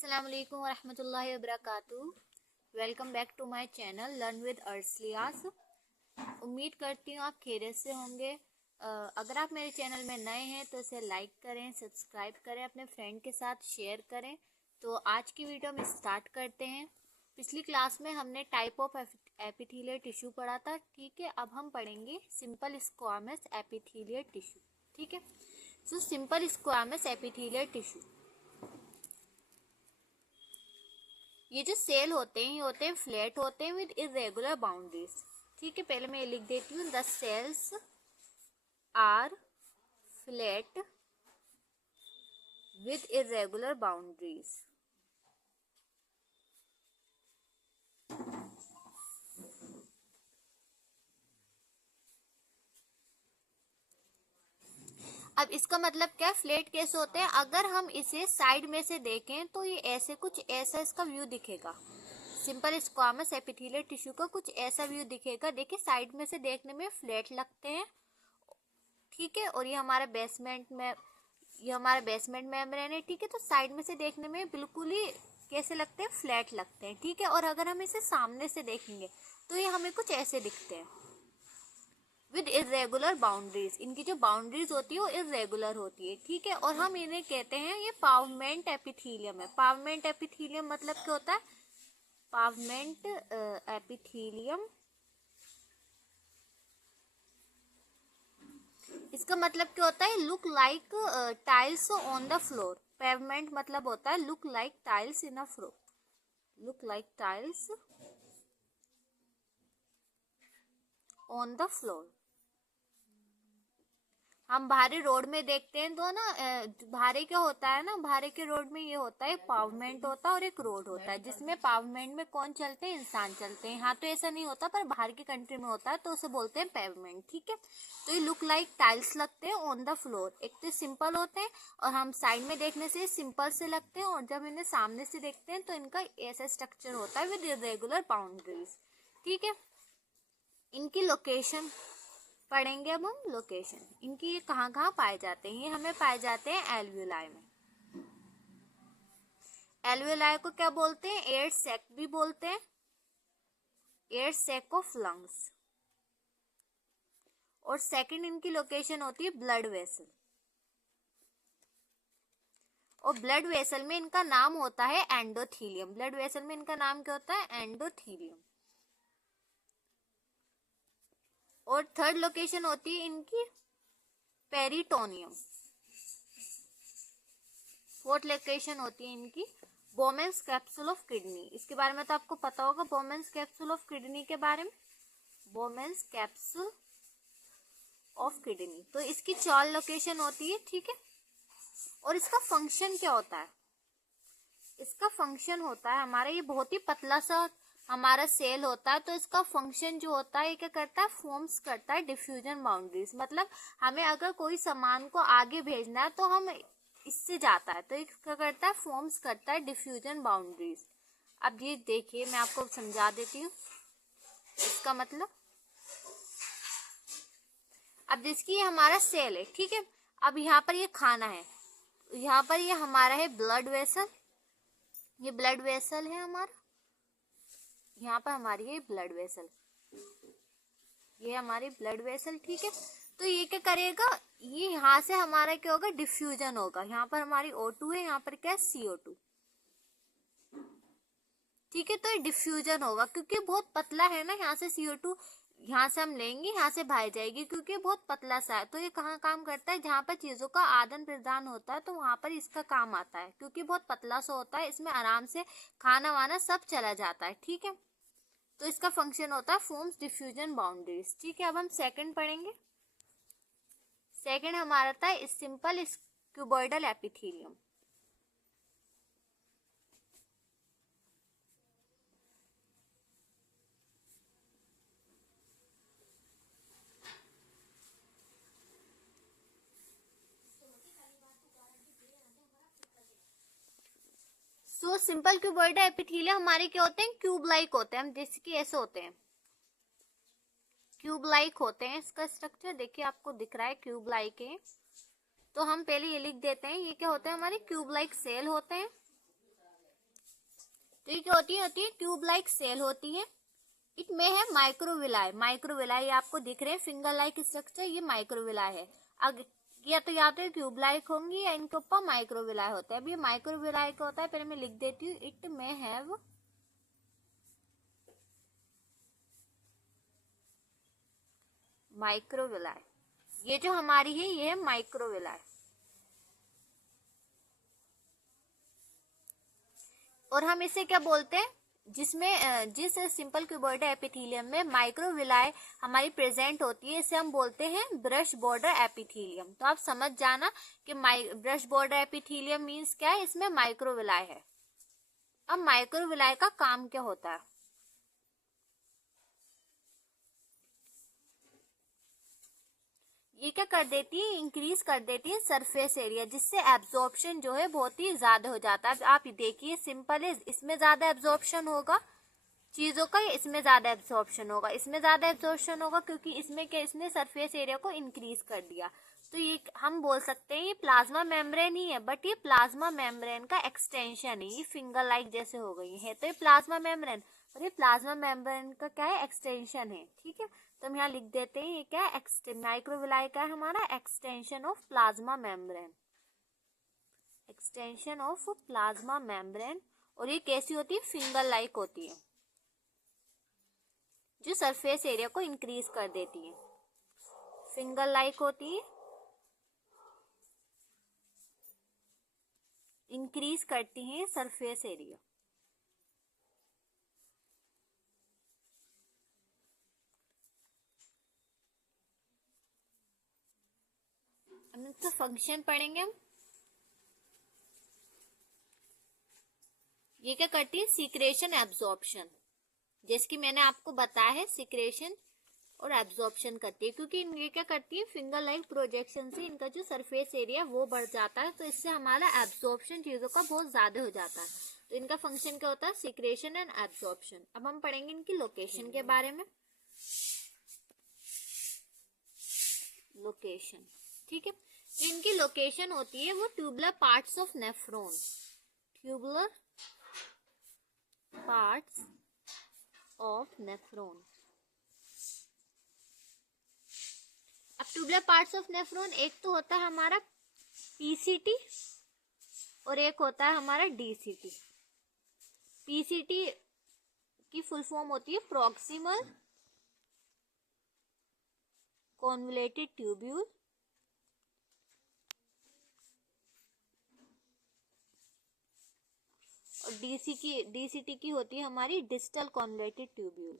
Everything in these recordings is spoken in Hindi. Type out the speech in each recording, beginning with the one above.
अस्सलाम वालेकुम वरहमतुल्लाहि वबरकातुहू। Welcome back to my channel learn with अर्सलियास। उम्मीद करती हूँ आप खैरियत से होंगे। अगर आप मेरे चैनल में नए हैं तो इसे लाइक करें, सब्सक्राइब करें, अपने फ्रेंड के साथ शेयर करें। तो आज की वीडियो में स्टार्ट करते हैं। पिछली क्लास में हमने टाइप ऑफ एपिथेलियल टिश्यू पढ़ा था, ठीक है। अब हम पढ़ेंगे सिंपल स्क्वामस एपिथेलियल टिश्यू, ठीक है। So simple squamous epithelial tissue, ये जो सेल होते हैं ये होते हैं फ्लैट होते हैं विद इरेगुलर बाउंड्रीज, ठीक है। पहले मैं ये लिख देती हूँ, the cells are flat with irregular boundaries. अब इसका मतलब क्या, फ्लैट कैसे होते हैं? अगर हम इसे साइड में से देखें तो ये ऐसे कुछ ऐसा इसका व्यू दिखेगा। सिंपल स्क्वामस एपिथेलियल टिश्यू का कुछ ऐसा व्यू दिखेगा। देखिए साइड में से देखने में फ्लैट लगते हैं, ठीक है। और ये हमारा बेसमेंट मेम्ब्रेन है, ठीक है। तो साइड में से देखने में बिल्कुल ही कैसे लगते हैं, फ्लैट लगते हैं, ठीक है। और अगर हम इसे सामने से देखेंगे तो ये हमें कुछ ऐसे दिखते हैं विद इरेगुलर बाउंड्रीज। इनकी जो बाउंड्रीज होती है वो इरेगुलर होती है, ठीक है। और हम इन्हें कहते हैं ये पावमेंट एपिथेलियम है। पावमेंट एपिथेलियम मतलब क्या होता है? पावमेंट एपिथेलियम, इसका मतलब क्या होता है? Look like tiles on the floor. Pavement मतलब होता है look like tiles in a floor, look like tiles on the floor. हम भारी रोड में देखते हैं तो ना, भारे क्या होता है ना, भारे के रोड में ये होता है पावमेंट होता है और एक रोड होता है, जिसमें पावमेंट में कौन चलते हैं? इंसान चलते हैं। यहाँ तो ऐसा नहीं होता, पर बाहर की कंट्री में होता है तो उसे बोलते हैं पेवमेंट, ठीक है। तो ये लुक लाइक टाइल्स लगते हैं ऑन द फ्लोर। एक तो सिंपल होते हैं और हम साइड में देखने से सिंपल से लगते हैं, और जब इन्हें सामने से देखते हैं तो इनका ऐसा स्ट्रक्चर होता है विद इरेगुलर बाउंड्रीज, ठीक है। इनकी लोकेशन पढ़ेंगे अब हम। लोकेशन इनकी, ये कहाँ कहाँ पाए जाते हैं? ये हमें पाए जाते हैं एल्वियोलाई में। एल्वियोलाई को क्या बोलते हैं? एयर सैक भी बोलते हैं, एयर सैक ऑफ लंग्स। और सेकंड इनकी लोकेशन होती है ब्लड वेसल। और ब्लड वेसल में इनका नाम होता है एंडोथीलियम। ब्लड वेसल में इनका नाम क्या होता है? एंडोथीलियम। और थर्ड लोकेशन होती है इनकी पेरिटोनियम। फोर्थ लोकेशन होती है इनकी बोमेंस कैप्सूल ऑफ किडनी। इसके बारे में तो आपको पता होगा, बोमेंस कैप्सूल ऑफ किडनी के बारे में, बोमेंस कैप्सूल ऑफ किडनी। तो इसकी 4 लोकेशन होती है, ठीक है। और इसका फंक्शन क्या होता है? इसका फंक्शन होता है, हमारा ये बहुत ही पतला सा हमारा सेल होता है, तो इसका फंक्शन जो होता है क्या करता है? फॉर्म्स करता है डिफ्यूजन बाउंड्रीज। मतलब हमें अगर कोई सामान को आगे भेजना है तो हम इससे जाता है, तो ये क्या करता है? फॉर्म्स करता है डिफ्यूजन बाउंड्रीज। अब ये देखिए, मैं आपको समझा देती हूँ इसका मतलब। अब जिसकी ये हमारा सेल है, ठीक है। अब यहाँ पर ये खाना है, यहाँ पर ये हमारा है ब्लड वेसल, ये ब्लड वेसल है हमारा, यहाँ पर हमारी है ब्लड वेसल, ये हमारी ब्लड वेसल, ठीक है। तो ये क्या करेगा? ये यहाँ से हमारा क्या होगा? डिफ्यूजन होगा। यहाँ पर हमारी O2 है, यहाँ पर क्या है? CO2, ठीक है। तो ये डिफ्यूजन होगा क्योंकि बहुत पतला है ना, यहाँ से CO2 यहाँ से हम लेंगे, यहाँ से बाहर जाएगी, क्योंकि बहुत पतला सा है। तो ये कहाँ काम करता है? जहाँ पर चीजों का आदान प्रदान होता है तो वहां पर इसका काम आता है, क्योंकि बहुत पतला सा होता है, इसमें आराम से खाना वाना सब चला जाता है, ठीक है। तो इसका फंक्शन होता है फॉर्म्स डिफ्यूजन बाउंड्रीज, ठीक है। अब हम सेकंड पढ़ेंगे। सेकंड हमारा था simple cuboidal epithelium. So simple cuboidal epithelium हमारे क्या होते हैं? क्यूब लाइक होते हैं, हम जैसे कि ऐसे होते हैं, क्यूब लाइक होते हैं। इसका स्ट्रक्चर देखिए, आपको दिख रहा है क्यूब लाइक है। तो हम पहले ये लिख देते हैं, ये क्या होते हैं? हमारे क्यूब लाइक सेल होते हैं, तो ये क्या होती है ट्यूब लाइक सेल होती है। इट में है माइक्रोविलाई, माइक्रोविलाई आपको दिख रहे हैं, फिंगर लाइक स्ट्रक्चर, ये माइक्रोविलाई है। अगर या तो ट्यूब लाइक होंगी या इनके ऊपर माइक्रोविलाई होता है। अब ये माइक्रोविलाई क्या होता है, पहले मैं लिख देती हूँ। इट में हैव माइक्रोविलाई, ये जो हमारी है ये है माइक्रोविलाई। और हम इसे क्या बोलते हैं, जिसमें जिस सिंपल क्यूबॉइडल एपिथेलियम में माइक्रोविलाई हमारी प्रेजेंट होती है, इसे हम बोलते हैं ब्रश बॉर्डर एपिथेलियम। तो आप समझ जाना कि ब्रश बॉर्डर एपिथेलियम मींस क्या है, इसमें माइक्रोविलाई है। अब माइक्रोविलाई का काम क्या होता है, ये क्या कर देती है, इंक्रीज कर देती है सरफेस एरिया, जिससे एब्जॉर्प्शन जो है बहुत ही ज्यादा हो जाता है। आप देखिए सिंपल है, इसमें ज्यादा एब्जॉर्प्शन होगा चीजों का, इसमें ज्यादा एब्जॉर्प्शन होगा, इसमें ज्यादा एब्जॉर्प्शन होगा, क्योंकि इसमें क्या, इसने सरफेस एरिया को इंक्रीज कर दिया। तो ये हम बोल सकते हैं ये प्लाज्मा मेम्ब्रेन ही है, बट ये प्लाज्मा मेम्ब्रेन का एक्सटेंशन है। ये फिंगर लाइक जैसे हो गई है तो ये प्लाज्मा मेम्ब्रेन, और ये प्लाज्मा मेम्ब्रेन का क्या है, एक्सटेंशन है। ठीक है, तो हम यहाँ लिख देते हैं ये क्या है, माइक्रोविलाई का है हमारा extension of plasma membrane, extension of plasma membrane. और ये कैसी होती है, फिंगर लाइक होती है, जो सरफेस एरिया को इंक्रीज कर देती है, फिंगर लाइक होती है, इंक्रीज करती है सरफेस एरिया। तो फंक्शन पढ़ेंगे हम। ये क्या करती है, सीक्रेशन एब्जॉर्प्शन, जैसे कि मैंने आपको बताया है सीक्रेशन और एब्जॉर्प्शन करती है, क्योंकि ये क्या करती है, फिंगर लाइक प्रोजेक्शन से इनका जो सरफेस एरिया वो बढ़ जाता है, तो इससे हमारा एब्जॉर्प्शन चीजों का बहुत ज्यादा हो जाता है। तो इनका फंक्शन क्या होता है, सीक्रेशन एंड एब्जॉर्प्शन। अब हम पढ़ेंगे इनकी लोकेशन के बारे में। लोकेशन, ठीक है, इनकी लोकेशन होती है वो tubular parts of nephron, tubular parts of nephron. अब ट्यूबुलर पार्ट्स ऑफ नेफ्रॉन एक तो होता है हमारा पीसीटी और एक होता है हमारा डीसीटी। पीसीटी की फुल फॉर्म होती है प्रॉक्सिमल कॉन्वोल्यूटेड ट्यूब्यूल, और डीसीटी की होती है हमारी डिस्टल कॉन्वोल्यूटेड ट्यूब्यूल।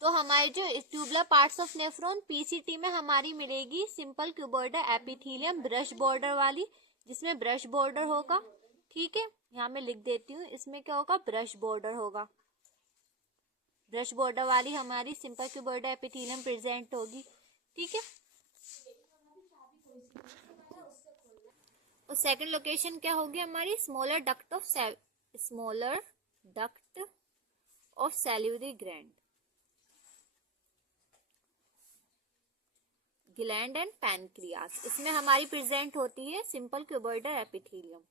तो हमारे जो tubular parts of nephron PCT में हमारी मिलेगी simple cuboidal epithelium brush border वाली, जिसमें ब्रश बॉर्डर होगा। ठीक है, यहाँ मैं लिख देती हूँ, इसमें क्या होगा, ब्रश बॉर्डर होगा, ब्रश बॉर्डर वाली हमारी सिंपल क्यूबॉइडल एपिथेलियम प्रेजेंट होगी। ठीक है, और सेकंड लोकेशन क्या होगी हमारी, smaller duct of salivary gland and pancreas, इसमें हमारी प्रेजेंट होती है सिंपल क्यूबॉइडल एपिथेलियम।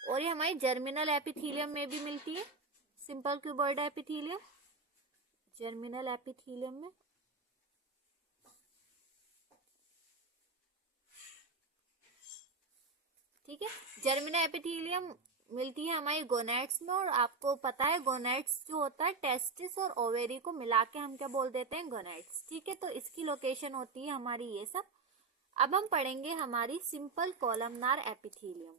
और ये हमारी जर्मिनल एपिथेलियम में भी मिलती है, simple cuboidal epithelium germinal epithelium में। ठीक है, जर्मिनल एपिथेलियम मिलती है हमारी गोनेट्स में, और आपको पता है गोनेट्स जो होता है टेस्टिस और ओवेरी को मिला के हम क्या बोल देते हैं, गोनेट्स। ठीक है, तो इसकी लोकेशन होती है हमारी ये सब। अब हम पढ़ेंगे हमारी simple columnar epithelium.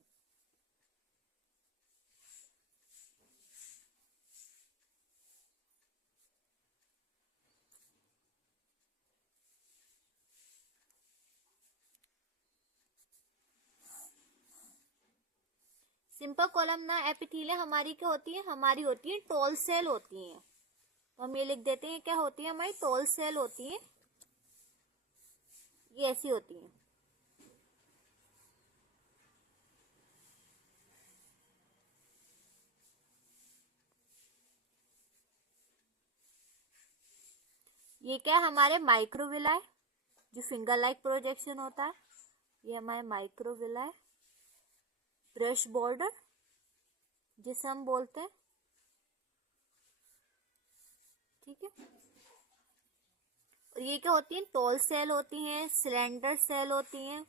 Simple columnar epithelium हमारी क्या होती है, हमारी होती है टॉल सेल होती है। तो हम ये लिख देते हैं क्या होती है, हमारी टॉल सेल होती है, ये ऐसी होती है। ये क्या है, हमारे माइक्रोविलाई, जो फिंगर लाइक प्रोजेक्शन होता है, ये हमारे माइक्रोविलाई, ब्रश बॉर्डर जिसे हम बोलते हैं, ठीक है। और ये क्या होती है, टॉल सेल होती हैं, सिलेंडर सेल होती हैं,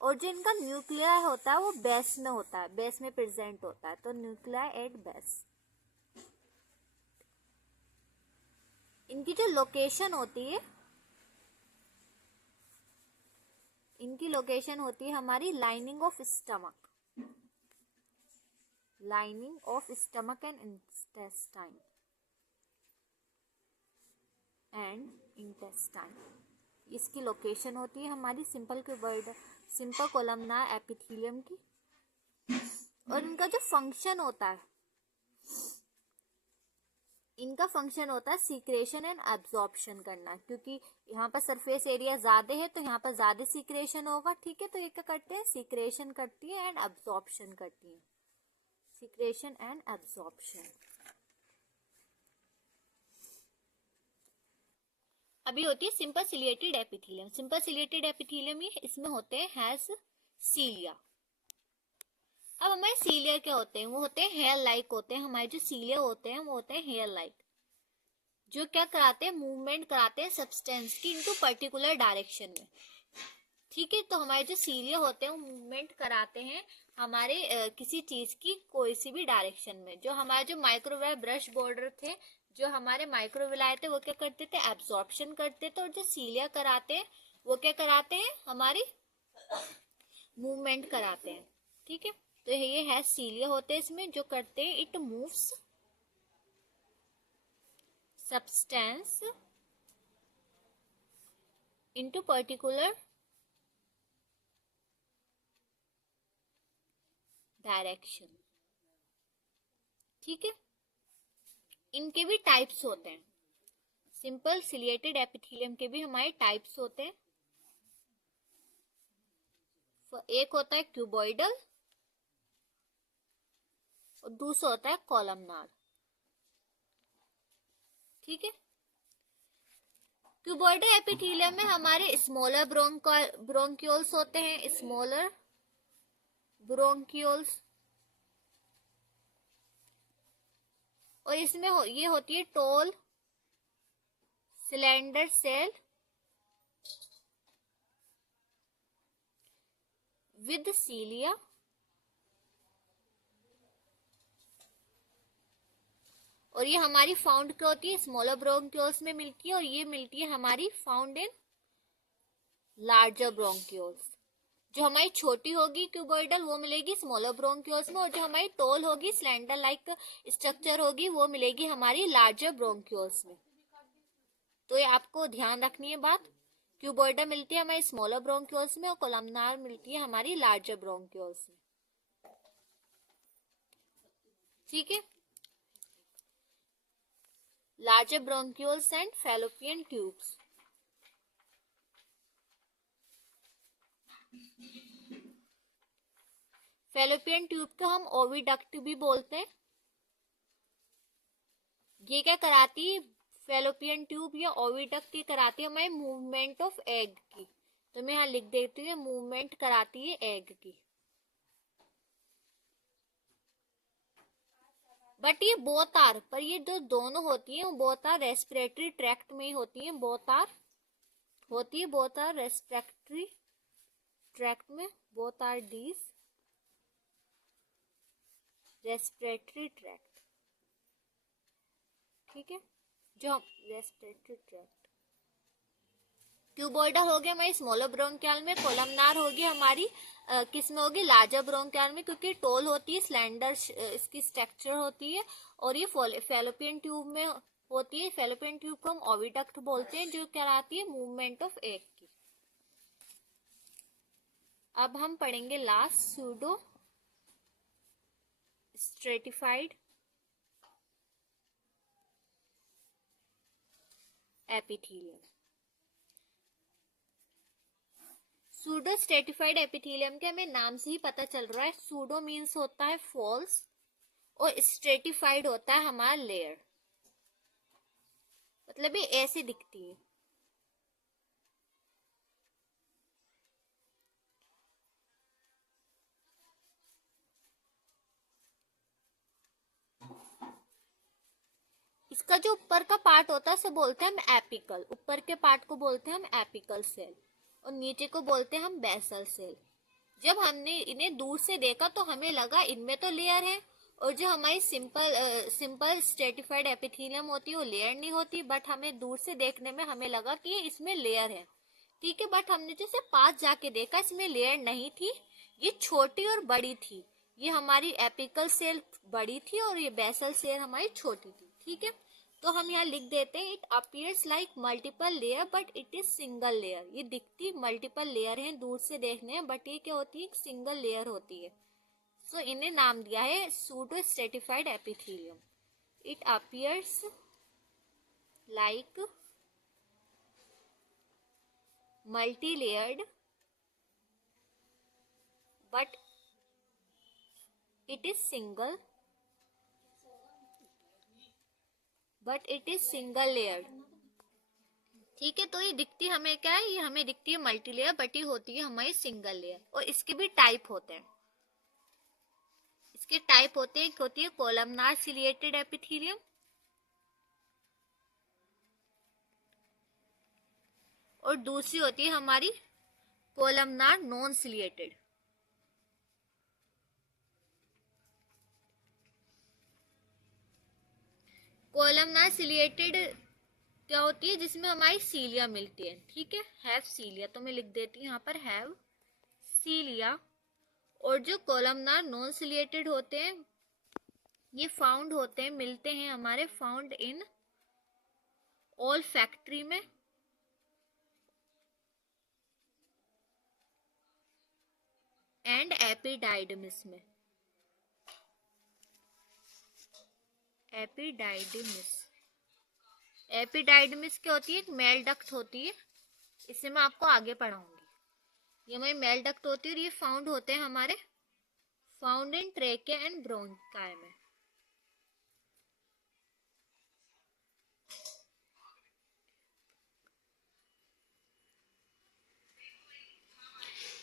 और जो इनका न्यूक्लियर होता है वो बेस में होता है, बेस में प्रेजेंट होता है, तो न्यूक्लियर एट बेस। इनकी जो लोकेशन होती है, इनकी लोकेशन होती है हमारी lining of stomach, lining of stomach and intestine इसकी लोकेशन होती है हमारी simple cuboid, simple columnar epithelium की। और इनका जो फंक्शन होता है, इनका फंक्शन होता है सीक्रेशन एंड एब्जॉर्प्शन करना, क्योंकि यहाँ पर सरफेस एरिया ज्यादा है तो यहाँ पर ज्यादा सीक्रेशन होगा, ठीक है। तो ये क्या करते हैं, सीक्रेशन करती है एंड एब्जॉर्प्शन करती है, सीक्रेशन एंड एब्जॉर्प्शन। अभी होती है simple ciliated epithelium. Simple ciliated epithelium ही इसमें होते हैं हैज सीलिया। अब हमारे सीलिया क्या होते हैं, वो होते हैं हेयर लाइक होते हैं। हमारे जो सीलिया होते हैं वो होते हैं हेयर लाइक, जो क्या कराते हैं, मूवमेंट कराते हैं सब्सटेंस की इनटू पर्टिकुलर डायरेक्शन में, ठीक है। तो हमारे जो सीलिया होते हैं वो मूवमेंट कराते हैं हमारे किसी चीज की कोई सी भी डायरेक्शन में। जो हमारे जो माइक्रोवेव ब्रश बॉर्डर थे, जो हमारे माइक्रोविलाई थे, वो क्या करते थे, एब्जॉर्प्शन करते थे। और जो सीलिया कराते हैं वो क्या कराते हैं, हमारी मूवमेंट कराते हैं, ठीक है। तो ये है सीलिया होते हैं इसमें, जो करते हैं it moves substance into particular direction, ठीक है। इनके भी टाइप्स होते हैं, सिंपल सिलिएटेड एपिथेलियम के भी हमारे टाइप्स होते हैं। एक होता है क्यूबॉइडल और दूसरा होता है कॉलमनार, ठीक है। क्यूबॉइडल एपिथेलियम में हमारे स्मॉलर ब्रोंक्यूल्स होते हैं, स्मॉलर ब्रोंक्यूल्स। और इसमें ये होती है टॉल सिलेंडर सेल विद सीलिया, और ये हमारी फाउंड क्या होती है, स्मॉलर ब्रोंक्यूल्स में मिलती है। और ये मिलती है हमारी फाउंड इन लार्जर ब्रोंक्यूल्स। जो हमारी छोटी होगी क्यूबॉइडल वो मिलेगी स्मॉलर ब्रोंक्यूल्स में, और जो हमारी टॉल होगी सिलेंडर लाइक स्ट्रक्चर होगी वो मिलेगी हमारी लार्जर ब्रोंक्यूल्स में। तो ये आपको ध्यान रखनी है बात, क्यूबॉइडल मिलती है हमारी स्मॉलर ब्रोंक्यूल्स में और कोलमनार मिलती है हमारी लार्जर ब्रोंक्यूल्स में, ठीक है। Larger bronchioles and fallopian tubes. Fallopian tube को हम ओविडक्ट भी बोलते हैं। ये क्या कराती है, फैलोपियन ट्यूब या ओविडक्ट ये कराती है हमारे मूवमेंट ऑफ एग की। तो मैं यहाँ लिख देती हूँ, मूवमेंट कराती है एग की। बट ये बोथ आर, पर ये जो दोनों होती है वो बोथ आर रेस्पिरेटरी ट्रैक्ट में ही होती है, बोथ आर होती है, बोथ आर रेस्पिरेटरी ट्रैक्ट में, both are these respiratory tract, ठीक है। जो रेस्पिरेटरी ट्रैक्ट, क्यूबॉइडल हो गया हमारी स्मॉलर ब्रोंकियल में, कोलमनार होगी हमारी किस में होगी, लार्जर ब्रोंकियल में, क्योंकि टोल होती है, स्लेंडर इसकी स्ट्रक्चर होती है। और ये फैलोपियन ट्यूब में होती है। फैलोपियन ट्यूब को हम ओविडक्ट बोलते हैं, जो कहलाती है मूवमेंट ऑफ एग की। अब हम पढ़ेंगे last pseudo stratified epithelium. Pseudo stratified epithelium के हमें नाम से ही पता चल रहा है, सूडो मीन्स होता है फॉल्स और स्ट्रेटिफाइड होता है हमारा लेयर। मतलब ये ऐसी दिखती है। इसका जो ऊपर का पार्ट होता है उसे बोलते हैं हम एपिकल, ऊपर के पार्ट को बोलते हैं हम एपिकल सेल, और नीचे को बोलते हैं हम बेसल सेल। जब हमने इन्हें दूर से देखा तो हमें लगा इनमें तो लेयर है, और जो हमारी सिंपल स्ट्रेटिफाइड एपिथेलियम होती है वो लेयर नहीं होती, बट हमें दूर से देखने में हमें लगा कि इसमें लेयर है, ठीक है। बट हमने जैसे पास जाके देखा इसमें लेयर नहीं थी, ये छोटी और बड़ी थी। ये हमारी एपिकल सेल बड़ी थी और ये बेसल सेल हमारी छोटी थी, ठीक है। तो हम यहाँ लिख देते हैं it appears like multiple layer but it is single layer. ये दिखती मल्टीपल लेयर है दूर से देखने में, बट ये क्या होती है, एक सिंगल लेयर होती है। सो इन्हें नाम दिया है pseudo stratified epithelium. It appears like multi layered but it is single layer, ठीक है। तो ये दिखती हमें क्या है, ये हमें दिखती है मल्टी लेयर, बट ये होती है हमारी सिंगल लेयर। और इसके भी टाइप होते हैं, इसके टाइप होते हैं, एक होती है कोलमनार सिलिएटेड एपिथेलियम, और दूसरी होती है हमारी columnar non ciliated. Columnar ciliated क्या होती है, जिसमें हमारी सीलिया मिलती है, ठीक है, हैव सीलिया। तो मैं लिख देती हूँ यहाँ पर हैव सीलिया। और जो कोलमनार नॉन सिलिएटेड होते हैं ये फाउंड होते हैं, मिलते हैं हमारे, फाउंड इन ऑल्फैक्टरी में एंड एपिडाइडमिस में। एपिडाइडमिस क्या होती है, एक मेल डक्ट होती है, इससे मैं आपको आगे पढ़ाऊंगी। ये हमारी मेल डक्ट होती है और ये फाउंड होते हैं हमारे, found in trachea and bronchi में।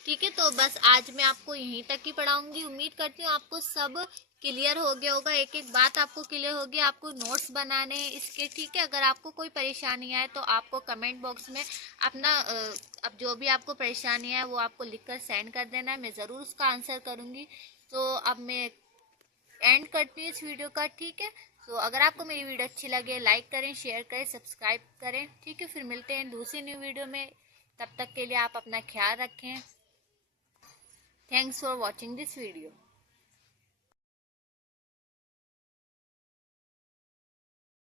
ठीक है, तो बस आज मैं आपको यहीं तक ही पढ़ाऊंगी। उम्मीद करती हूँ आपको सब क्लियर हो गया होगा, एक एक बात आपको क्लियर होगी। आपको नोट्स बनाने हैं इसके, ठीक है। अगर आपको कोई परेशानी आए तो आपको कमेंट बॉक्स में अपना अब जो भी आपको परेशानी है वो आपको लिखकर सेंड कर देना है, मैं ज़रूर उसका आंसर करूँगी। तो अब मैं एंड करती हूँ इस वीडियो का, ठीक है। तो अगर आपको मेरी वीडियो अच्छी लगे लाइक करें, शेयर करें, सब्सक्राइब करें, ठीक है। फिर मिलते हैं दूसरी न्यू वीडियो में, तब तक के लिए आप अपना ख्याल रखें। Thanks for watching this video.